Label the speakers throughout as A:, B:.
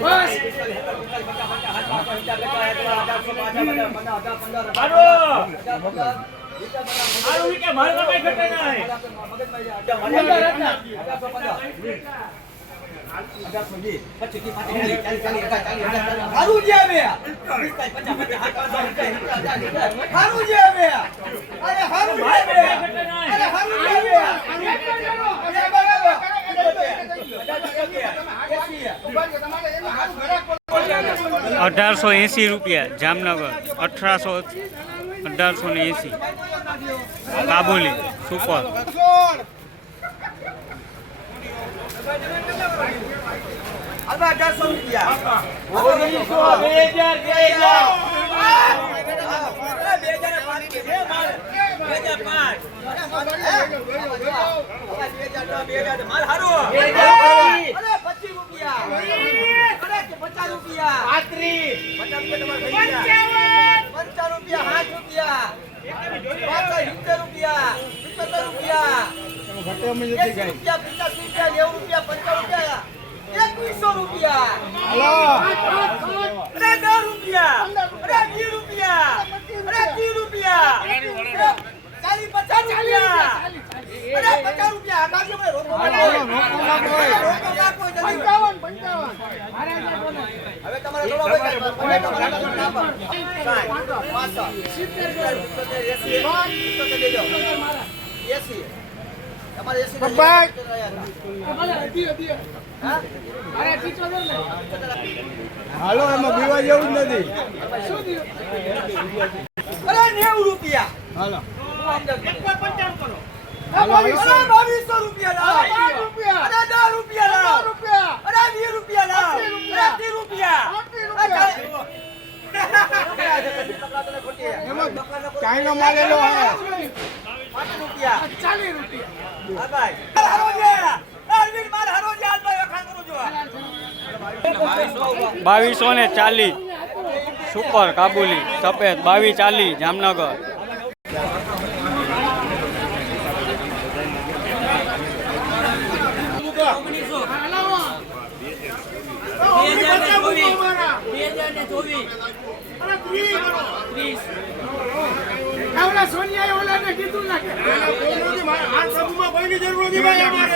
A: માર મારો મારું કઈ ઘટે નહીં.
B: અઢારસો એંસી રૂપિયા જામનગર અઠરાસો અઢારસો ને એંસી. કાબુલી સુપર.
C: હવે અઢારસો
A: બે
C: રૂપિયા પચાસ રૂપિયા
A: પાંત્રીસ
C: રૂપિયા, પંચાવન રૂપિયા રૂપિયા રૂપિયા રૂપિયા રૂપિયા પચાસી રૂપિયા નેવું રૂપિયા, પંચાવન રૂપિયા એકવીસો રૂપિયા. અરે દસ રૂપિયા. અરે વીસ રૂપિયા. અરે ત્રીસ રૂપિયા. ચાલીસ પચાસ રૂપિયા. અરે પચાસ રૂપિયા. હટાવજો ભાઈ, રોકો. રોકો રાખો, જલ્દી. હવે તમારે થોડો ભાઈ તમારા સિત્તેર, એંસી. એંસી.
D: હાલો એમાં પીવા જેવું જ નથી.
C: અરે નેવું રૂપિયા.
D: હાલો.
C: હું આમ જ કરું.
D: હાલો
C: અરે બાવીસો રૂપિયા દસ રૂપિયા લાવો. વીસ રૂપિયા રૂપિયા.
D: ચાઇનો માલ એલો
C: રૂપિયા. હા ને માલ સુપર કાબુલી સફેદ બાવીસ હારો જામનગર. સોનિયા ભાઈ વખાણ કીધું છું.
B: બાવીસો જરૂર જામનગર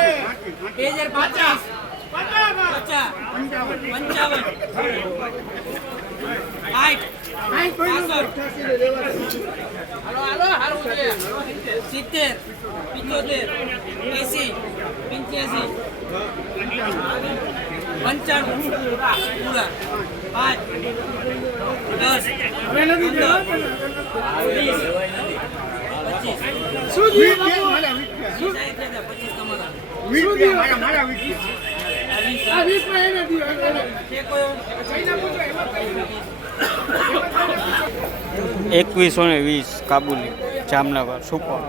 E: બે હજાર પચાસ. પચાસ. પંચાવન. સાઠ સિત્તેર પિત્તોતેર એસી પંચ્યાસી પંચાણું પૂરા પાંચ દસ વીસ પચીસ પચીસ તમારા
B: એકવીસો ને વીસ કાબુલી જામનગર સુપર.